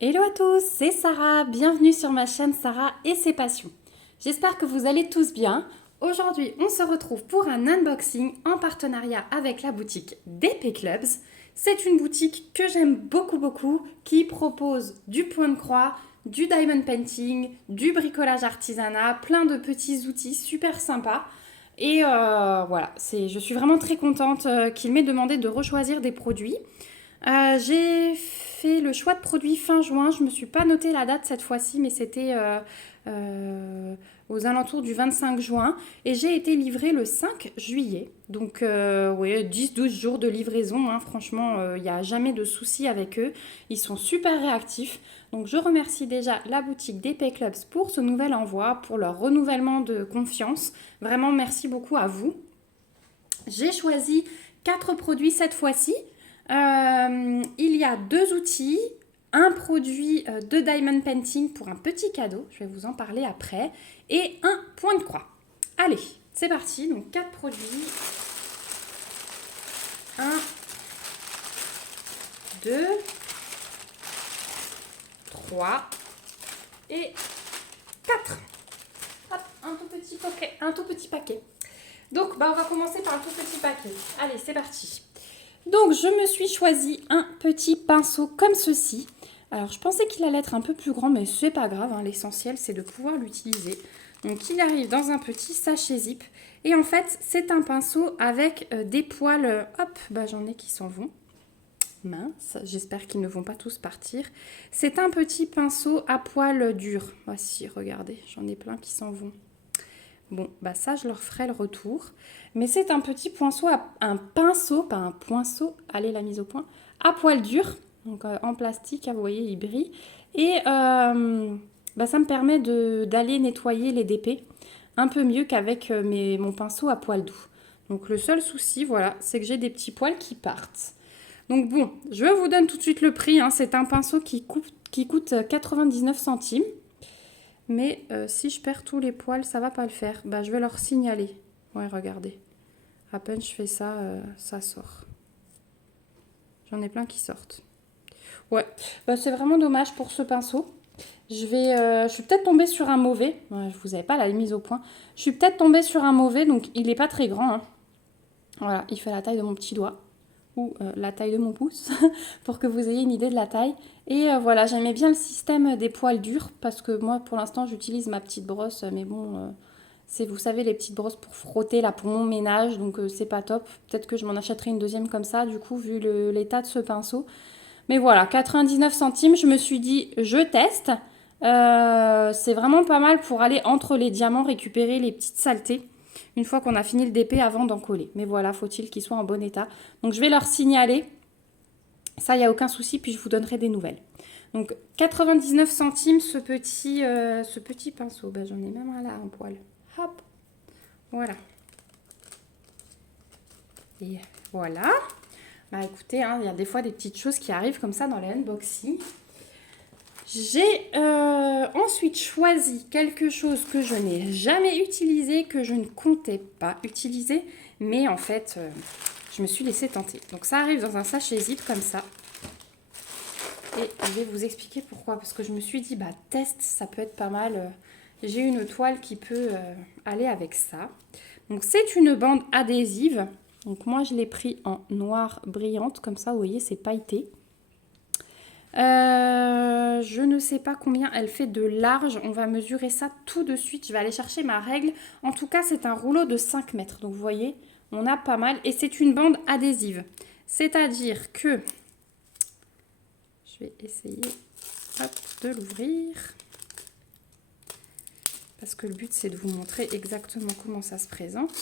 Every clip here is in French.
Hello à tous, c'est Sarah, bienvenue sur ma chaîne Sarah et ses passions. J'espère que vous allez tous bien. Aujourd'hui, on se retrouve pour un unboxing en partenariat avec la boutique DP Clubs. C'est une boutique que j'aime beaucoup, qui propose du point de croix, du diamond painting, du bricolage artisanat, plein de petits outils super sympas. Et voilà, je suis vraiment très contente qu'il m'ait demandé de rechoisir des produits. J'ai fait le choix de produits fin juin. Je ne me suis pas noté la date cette fois-ci, mais c'était aux alentours du 25 juin. Et j'ai été livrée le 5 juillet. Donc, ouais, 10-12 jours de livraison, hein. Franchement, il n'y a jamais de souci avec eux. Ils sont super réactifs. Donc, je remercie déjà la boutique DP Clubs pour ce nouvel envoi, pour leur renouvellement de confiance. Vraiment, merci beaucoup à vous. J'ai choisi 4 produits cette fois-ci. Il y a 2 outils, un produit de diamond painting pour un petit cadeau, je vais vous en parler après, et un point de croix. Allez, c'est parti, donc 4 produits. 1, 2, 3 et 4. Hop, un tout petit paquet. Donc, on va commencer par le tout petit paquet. Allez, c'est parti. Donc, je me suis choisi un petit pinceau comme ceci. Alors, je pensais qu'il allait être un peu plus grand, mais c'est pas grave, hein. L'essentiel, c'est de pouvoir l'utiliser. Donc, il arrive dans un petit sachet zip. Et en fait, c'est un pinceau avec des poils. Hop, j'en ai qui s'en vont. Mince, j'espère qu'ils ne vont pas tous partir. C'est un petit pinceau à poils durs. Voici, regardez, j'en ai plein qui s'en vont. Bon, ça, je leur ferai le retour. Mais c'est un petit pinceau, un pinceau, pas un poinceau, allez, la mise au point, à poils durs, donc en plastique, hein, vous voyez, il brille. Et ça me permet d'aller nettoyer les DP un peu mieux qu'avec mon pinceau à poils doux. Donc le seul souci, voilà, c'est que j'ai des petits poils qui partent. Donc bon, je vous donne tout de suite le prix, hein. C'est un pinceau qui coûte 99 centimes. Mais si je perds tous les poils, ça va pas le faire. Je vais leur signaler. Ouais, regardez. À peine je fais ça, ça sort. J'en ai plein qui sortent. Ouais, c'est vraiment dommage pour ce pinceau. Je suis peut-être tombée sur un mauvais. Ouais, je vous avais pas la mise au point. Je suis peut-être tombée sur un mauvais, donc il n'est pas très grand, hein. Voilà, il fait la taille de mon petit doigt. Ou la taille de mon pouce, pour que vous ayez une idée de la taille. Et voilà, j'aimais bien le système des poils durs, parce que moi, pour l'instant, j'utilise ma petite brosse, mais bon, c'est, vous savez, les petites brosses pour frotter, là, pour mon ménage, donc c'est pas top. Peut-être que je m'en achèterai une deuxième comme ça, du coup, vu l'état de ce pinceau. Mais voilà, 99 centimes, je me suis dit, je teste. C'est vraiment pas mal pour aller entre les diamants récupérer les petites saletés une fois qu'on a fini le DP avant d'en coller. Mais voilà, faut-il qu'il soit en bon état. Donc je vais leur signaler. Ça, il n'y a aucun souci, puis je vous donnerai des nouvelles. Donc 99 centimes ce petit pinceau. J'en ai même un là, un poil. Hop, voilà. Et voilà. Écoutez, hein, il y a des fois des petites choses qui arrivent comme ça dans les unboxings. J'ai ensuite choisi quelque chose que je n'ai jamais utilisé, que je ne comptais pas utiliser, mais en fait, je me suis laissée tenter. Donc ça arrive dans un sachet zip comme ça. Et je vais vous expliquer pourquoi. Parce que je me suis dit, test, ça peut être pas mal. J'ai une toile qui peut aller avec ça. Donc c'est une bande adhésive. Donc moi, je l'ai pris en noir brillante, comme ça, vous voyez, c'est pailleté. Je ne sais pas combien elle fait de large. On va mesurer ça tout de suite. Je vais aller chercher ma règle. En tout cas, c'est un rouleau de 5 mètres. Donc, vous voyez, on a pas mal. Et c'est une bande adhésive. C'est-à-dire que... Je vais essayer de l'ouvrir. Parce que le but, c'est de vous montrer exactement comment ça se présente.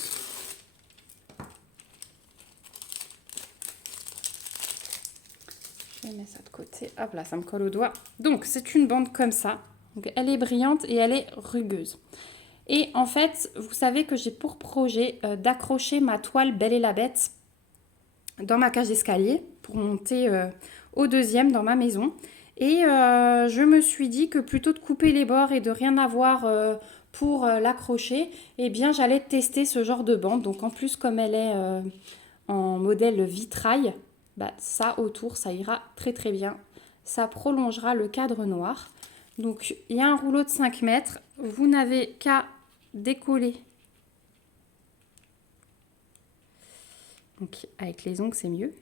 Je mets ça de côté. Hop là, ça me colle au doigt. Donc, c'est une bande comme ça. Donc, elle est brillante et elle est rugueuse. Et en fait, vous savez que j'ai pour projet d'accrocher ma toile Belle et la Bête dans ma cage d'escalier pour monter au deuxième dans ma maison. Et je me suis dit que plutôt de couper les bords et de rien avoir pour l'accrocher, eh bien j'allais tester ce genre de bande. Donc en plus, comme elle est en modèle vitrail, ça autour, ça ira très très bien ça prolongera le cadre noir. Donc il y a un rouleau de 5 mètres, vous n'avez qu'à décoller. Donc avec les ongles c'est mieux.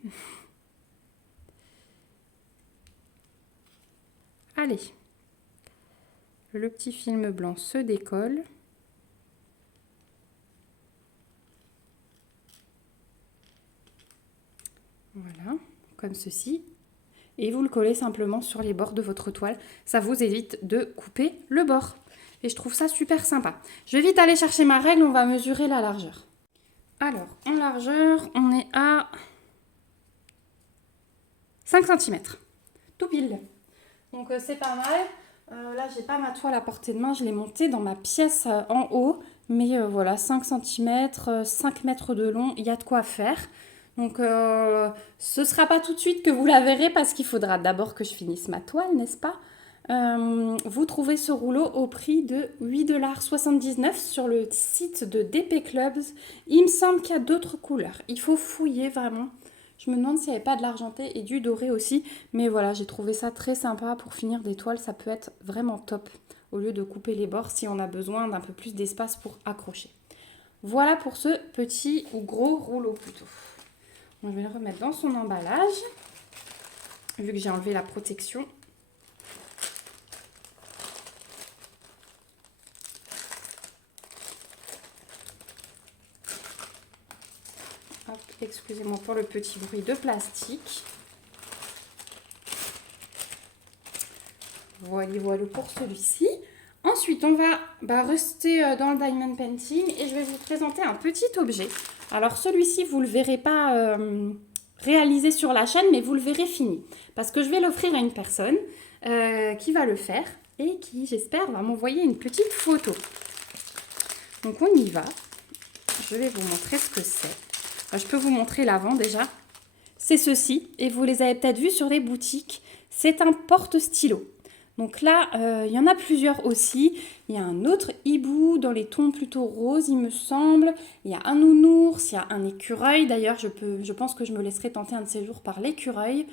Allez, le petit film blanc se décolle. Voilà, comme ceci. Et vous le collez simplement sur les bords de votre toile. Ça vous évite de couper le bord. Et je trouve ça super sympa. Je vais vite aller chercher ma règle, on va mesurer la largeur. Alors, en largeur, on est à 5 cm. Tout pile. Donc c'est pas mal. Là, j'ai pas ma toile à portée de main. Je l'ai montée dans ma pièce en haut. Mais voilà, 5 cm, 5 mètres de long, il y a de quoi faire. Donc ce ne sera pas tout de suite que vous la verrez parce qu'il faudra d'abord que je finisse ma toile, n'est-ce pas? Vous trouvez ce rouleau au prix de 8,79 $ sur le site de DP Clubs. Il me semble qu'il y a d'autres couleurs. Il faut fouiller vraiment. Je me demande s'il n'y avait pas de l'argenté et du doré aussi. Mais voilà, j'ai trouvé ça très sympa pour finir des toiles. Ça peut être vraiment top au lieu de couper les bords si on a besoin d'un peu plus d'espace pour accrocher. Voilà pour ce petit ou gros rouleau plutôt. Je vais le remettre dans son emballage, vu que j'ai enlevé la protection. Excusez-moi pour le petit bruit de plastique. Voilà pour celui-ci. Ensuite, on va rester dans le diamond painting et je vais vous présenter un petit objet. Alors celui-ci, vous ne le verrez pas réalisé sur la chaîne, mais vous le verrez fini. Parce que je vais l'offrir à une personne qui va le faire et qui, j'espère, va m'envoyer une petite photo. Donc on y va. Je vais vous montrer ce que c'est. Je peux vous montrer l'avant déjà. C'est ceci, et vous les avez peut-être vus sur les boutiques. C'est un porte-stylo. Donc là, il y en a plusieurs aussi. Il y a un autre hibou dans les tons plutôt roses, il me semble. Il y a un nounours, il y a un écureuil. D'ailleurs, je pense que je me laisserai tenter un de ces jours par l'écureuil.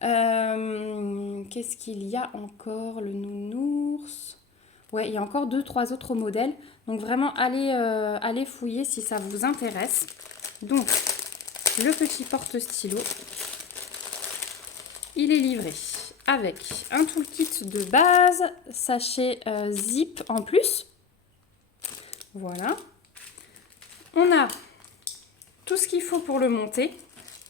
Qu'est-ce qu'il y a encore? Le nounours. Ouais, il y a encore 2-3 autres modèles. Donc vraiment, allez fouiller si ça vous intéresse. Donc, le petit porte-stylo, il est livré avec un toolkit de base, sachet zip en plus. Voilà. On a tout ce qu'il faut pour le monter.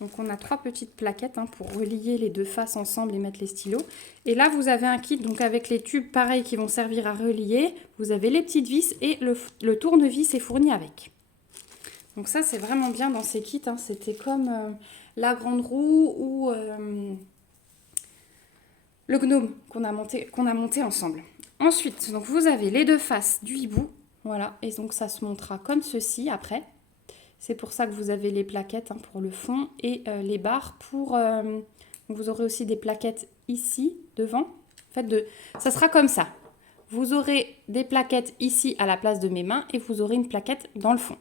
Donc on a 3 petites plaquettes pour relier les deux faces ensemble et mettre les stylos. Et là vous avez un kit donc avec les tubes pareils qui vont servir à relier. Vous avez les petites vis et le tournevis est fourni avec. Donc ça c'est vraiment bien dans ces kits. C'était comme la grande roue ou le gnome qu'on a monté ensemble. Ensuite, donc vous avez les deux faces du hibou. Voilà, et donc ça se montera comme ceci après. C'est pour ça que vous avez les plaquettes pour le fond et les barres pour... vous aurez aussi des plaquettes ici, devant. En fait, ça sera comme ça. Vous aurez des plaquettes ici à la place de mes mains et vous aurez une plaquette dans le fond.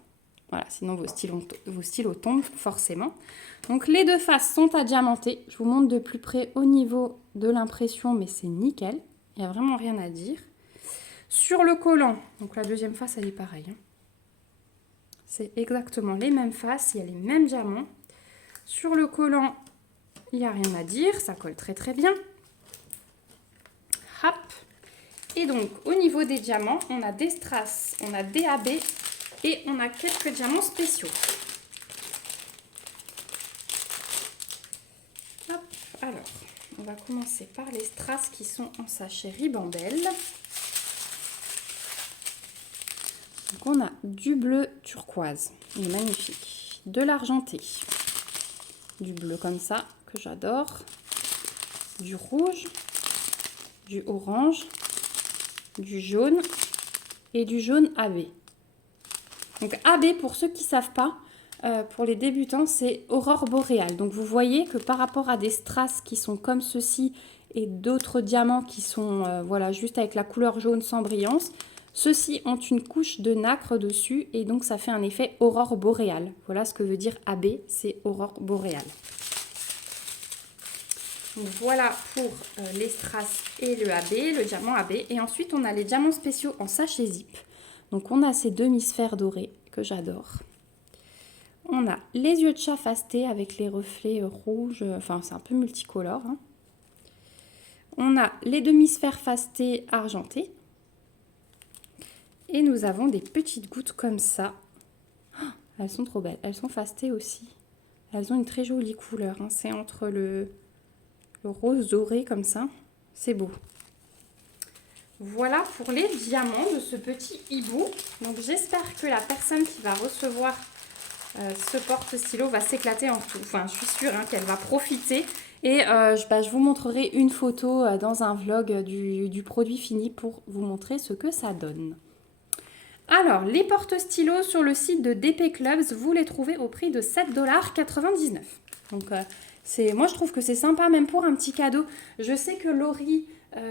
Voilà, sinon vos stylos tombent forcément. Donc les deux faces sont à diamanter. Je vous montre de plus près au niveau de l'impression, mais c'est nickel. Il n'y a vraiment rien à dire. Sur le collant, donc la deuxième face, elle est pareille. C'est exactement les mêmes faces, il y a les mêmes diamants. Sur le collant, il n'y a rien à dire, ça colle très très bien. Hop. Et donc, au niveau des diamants, on a des strass, on a des AB et on a quelques diamants spéciaux. Hop. Alors, on va commencer par les strass qui sont en sachet Ribambelle. Donc on a du bleu turquoise, il est magnifique, de l'argenté, du bleu comme ça, que j'adore, du rouge, du orange, du jaune et du jaune AB. Donc AB, pour ceux qui ne savent pas, pour les débutants, c'est aurore boréale. Donc vous voyez que par rapport à des strass qui sont comme ceci et d'autres diamants qui sont voilà, juste avec la couleur jaune sans brillance, ceux-ci ont une couche de nacre dessus et donc ça fait un effet aurore boréale. Voilà ce que veut dire AB, c'est aurore boréale. Donc voilà pour les strass et le AB, le diamant AB. Et ensuite, on a les diamants spéciaux en sachet zip. Donc on a ces demi-sphères dorées que j'adore. On a les yeux de chat fastés avec les reflets rouges. Enfin, c'est un peu multicolore. Hein. On a les demi-sphères fastées argentées. Et nous avons des petites gouttes comme ça. Oh, elles sont trop belles. Elles sont fastées aussi. Elles ont une très jolie couleur. Hein. C'est entre le rose doré comme ça. C'est beau. Voilà pour les diamants de ce petit hibou. Donc j'espère que la personne qui va recevoir ce porte-stylo va s'éclater en tout. Enfin, je suis sûre hein, qu'elle va profiter. Et je vous montrerai une photo dans un vlog du produit fini pour vous montrer ce que ça donne. Alors, les porte-stylos sur le site de DP Clubs, vous les trouvez au prix de 7,99 $. Donc, moi, je trouve que c'est sympa, même pour un petit cadeau. Je sais que Laurie,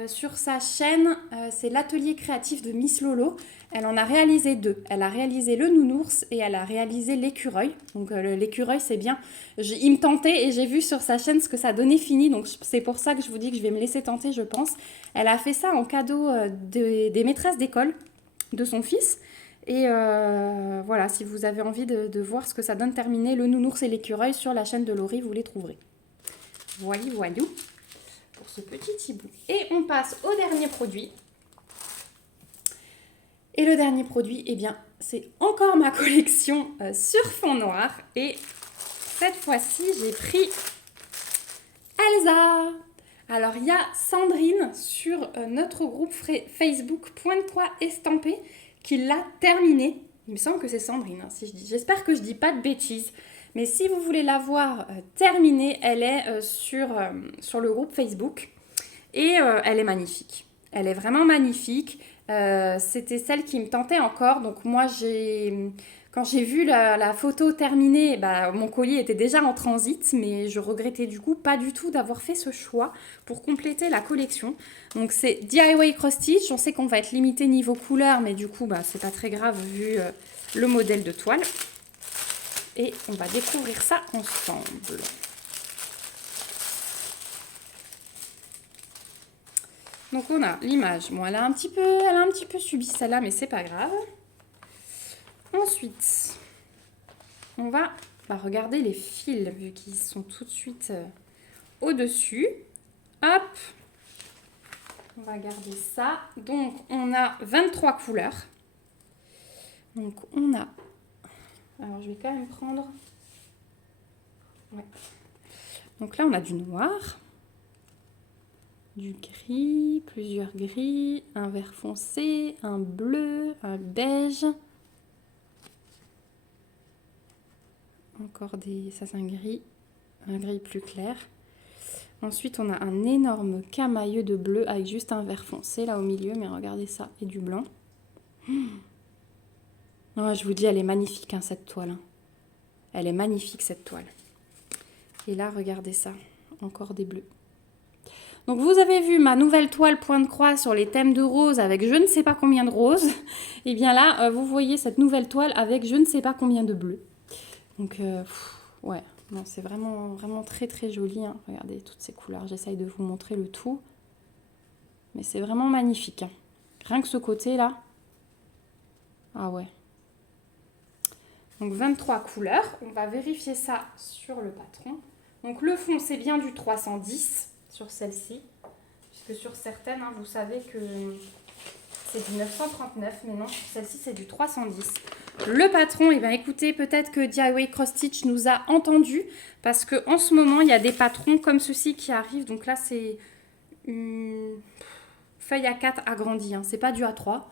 sur sa chaîne, c'est l'atelier créatif de Miss Lolo. Elle en a réalisé 2. Elle a réalisé le nounours et elle a réalisé l'écureuil. Donc, l'écureuil, c'est bien. Il me tentait et j'ai vu sur sa chaîne ce que ça donnait fini. Donc, c'est pour ça que je vous dis que je vais me laisser tenter, je pense. Elle a fait ça en cadeau des maîtresses d'école de son fils. Et voilà, si vous avez envie de voir ce que ça donne terminé, le nounours et l'écureuil sur la chaîne de Laurie, vous les trouverez. Voili voilou pour ce petit hibou. Et on passe au dernier produit. Et le dernier produit, eh bien, c'est encore ma collection sur fond noir. Et cette fois-ci, j'ai pris Elsa. Alors, il y a Sandrine sur notre groupe Facebook Point de Croix Estampé qui l'a terminé. Il me semble que c'est Sandrine, hein, si je dis. J'espère que je ne dis pas de bêtises. Mais si vous voulez la voir terminée, elle est sur le groupe Facebook. Et elle est magnifique. Elle est vraiment magnifique. C'était celle qui me tentait encore. Donc moi, quand j'ai vu la photo terminée, bah, mon colis était déjà en transit. Mais je regrettais du coup pas du tout d'avoir fait ce choix pour compléter la collection. Donc c'est DIY Cross Stitch. On sait qu'on va être limité niveau couleur. Mais du coup, bah, c'est pas très grave vu le modèle de toile. Et on va découvrir ça ensemble. Donc on a l'image. Bon, elle a un petit peu subi celle-là, mais c'est pas grave. Ensuite, on va regarder les fils, vu qu'ils sont tout de suite au-dessus. Hop, on va garder ça. Donc on a 23 couleurs. Donc on a... Alors je vais quand même prendre... Ouais. Donc là on a du noir. Du gris, plusieurs gris, un vert foncé, un bleu, un beige. Encore ça c'est un gris plus clair. Ensuite on a un énorme camailleux de bleu avec juste un vert foncé là au milieu, mais regardez ça, et du blanc. Oh, je vous dis, elle est magnifique hein, cette toile. Hein. Elle est magnifique cette toile. Et là regardez ça, encore des bleus. Donc vous avez vu ma nouvelle toile point de croix sur les thèmes de rose avec je ne sais pas combien de roses. Et bien là, vous voyez cette nouvelle toile avec je ne sais pas combien de bleus. Donc ouais, non, c'est vraiment, vraiment très très joli. Hein. Regardez toutes ces couleurs, j'essaye de vous montrer le tout. Mais c'est vraiment magnifique. Hein. Rien que ce côté là. Ah ouais. Donc 23 couleurs. On va vérifier ça sur le patron. Donc le fond c'est bien du 310. Sur celle-ci, puisque sur certaines, hein, vous savez que c'est du 939, mais non, sur celle-ci, c'est du 310. Le patron, eh bien, écoutez, peut-être que DIY Cross Stitch nous a entendus, parce qu'en ce moment, il y a des patrons comme ceux-ci qui arrivent. Donc là, c'est une feuille A4 agrandie, hein. C'est pas du A3,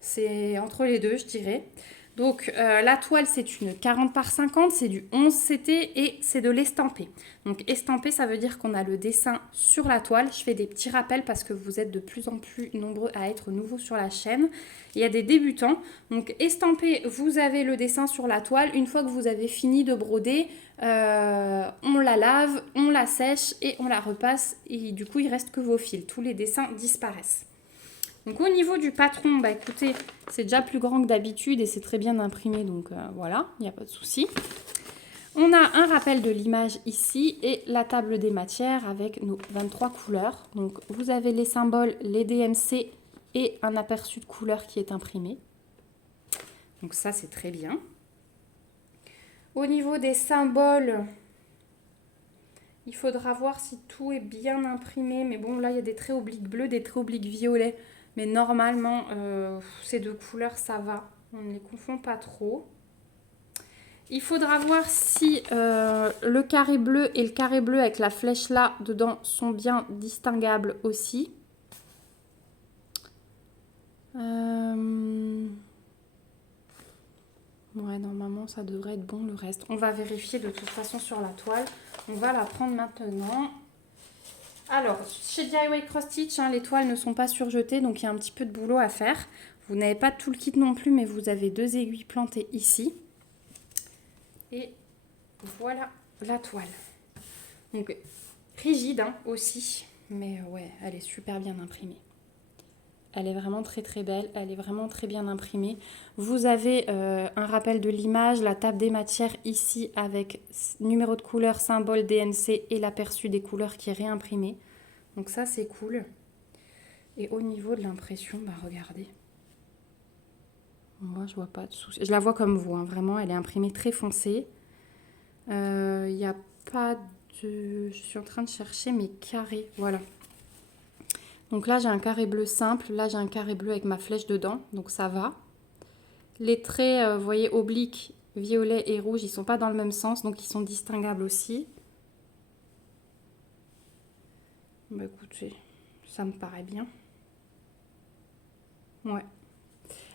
c'est entre les deux, je dirais. Donc la toile, c'est une 40 par 50, c'est du 11 CT et c'est de l'estampé. Donc estampé, ça veut dire qu'on a le dessin sur la toile. Je fais des petits rappels parce que vous êtes de plus en plus nombreux à être nouveaux sur la chaîne. Il y a des débutants. Donc estampé, vous avez le dessin sur la toile. Une fois que vous avez fini de broder, on la lave, on la sèche et on la repasse. Et du coup, il ne reste que vos fils. Tous les dessins disparaissent. Donc au niveau du patron, bah écoutez, c'est déjà plus grand que d'habitude et c'est très bien imprimé, donc voilà, il n'y a pas de souci. On a un rappel de l'image ici et la table des matières avec nos 23 couleurs. Donc vous avez les symboles, les DMC et un aperçu de couleur qui est imprimé. Donc ça c'est très bien. Au niveau des symboles, il faudra voir si tout est bien imprimé. Mais bon là il y a des traits obliques bleus, des traits obliques violets. Mais normalement ces deux couleurs ça va. On ne les confond pas trop. Il faudra voir si le carré bleu et le carré bleu avec la flèche là dedans sont bien distinguables aussi. Ouais, normalement ça devrait être bon le reste. On va vérifier de toute façon sur la toile. On va la prendre maintenant. Alors, chez DIY Cross Stitch, hein, les toiles ne sont pas surjetées, donc il y a un petit peu de boulot à faire. Vous n'avez pas tout le kit non plus, mais vous avez 2 aiguilles plantées ici. Et voilà la toile. Donc rigide hein, aussi, mais ouais, elle est super bien imprimée. Elle est vraiment très très belle, elle est vraiment très bien imprimée. Vous avez un rappel de l'image, la table des matières ici avec numéro de couleur, symbole DNC et l'aperçu des couleurs qui est réimprimé. Donc ça c'est cool. Et au niveau de l'impression, bah regardez. Moi je vois pas de souci. Je la vois comme vous, hein, vraiment elle est imprimée très foncée. Il n'y a pas de... Je suis en train de chercher mes carrés, voilà. Donc là, j'ai un carré bleu simple. Là, j'ai un carré bleu avec ma flèche dedans. Donc ça va. Les traits, vous voyez, obliques, violet et rouge, ils ne sont pas dans le même sens. Donc ils sont distinguables aussi. Bah écoutez, ça me paraît bien. Ouais.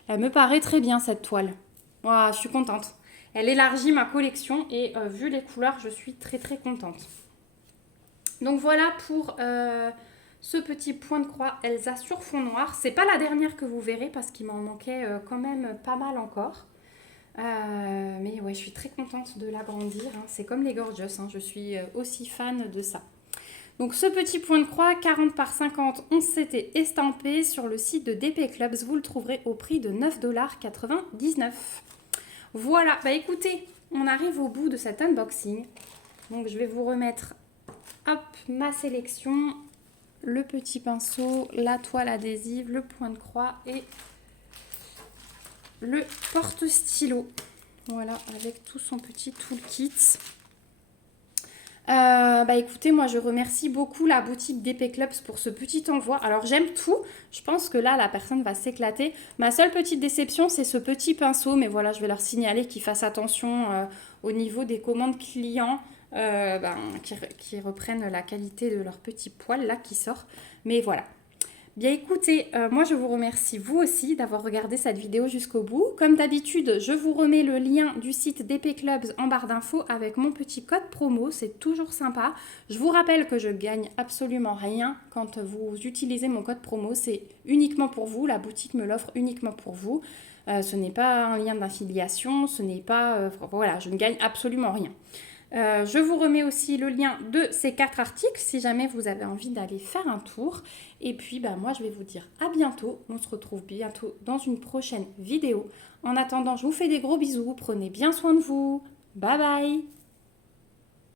Elle me paraît très bien, cette toile. Wow, je suis contente. Elle élargit ma collection et vu les couleurs, je suis très très contente. Donc voilà pour... ce petit point de croix Elsa sur fond noir. C'est pas la dernière que vous verrez parce qu'il m'en manquait quand même pas mal encore. Mais ouais, je suis très contente de l'agrandir. Hein. C'est comme les Gorgeous, hein. Je suis aussi fan de ça. Donc ce petit point de croix 40 par 50 11 CT estampé sur le site de DP Clubs. Vous le trouverez au prix de 9,99 $. Voilà, bah écoutez, on arrive au bout de cet unboxing. Donc je vais vous remettre hop, ma sélection. Le petit pinceau, la toile adhésive, le point de croix et le porte-stylo. Voilà, avec tout son petit toolkit. Bah écoutez, moi je remercie beaucoup la boutique DP Clubs pour ce petit envoi. Alors j'aime tout, je pense que là la personne va s'éclater. Ma seule petite déception c'est ce petit pinceau, mais voilà, je vais leur signaler qu'ils fassent attention au niveau des commandes clients. Qui reprennent la qualité de leur petit poil là qui sort. Mais voilà. Bien écoutez, moi je vous remercie vous aussi d'avoir regardé cette vidéo jusqu'au bout. Comme d'habitude, je vous remets le lien du site DP Clubs en barre d'infos avec mon petit code promo. C'est toujours sympa. Je vous rappelle que je gagne absolument rien quand vous utilisez mon code promo. C'est uniquement pour vous. La boutique me l'offre uniquement pour vous. Ce n'est pas un lien d'affiliation. Ce n'est pas... voilà, je ne gagne absolument rien. Je vous remets aussi le lien de ces 4 articles si jamais vous avez envie d'aller faire un tour. Et puis bah, moi je vais vous dire à bientôt. On se retrouve bientôt dans une prochaine vidéo. En attendant, je vous fais des gros bisous. Prenez bien soin de vous. Bye bye.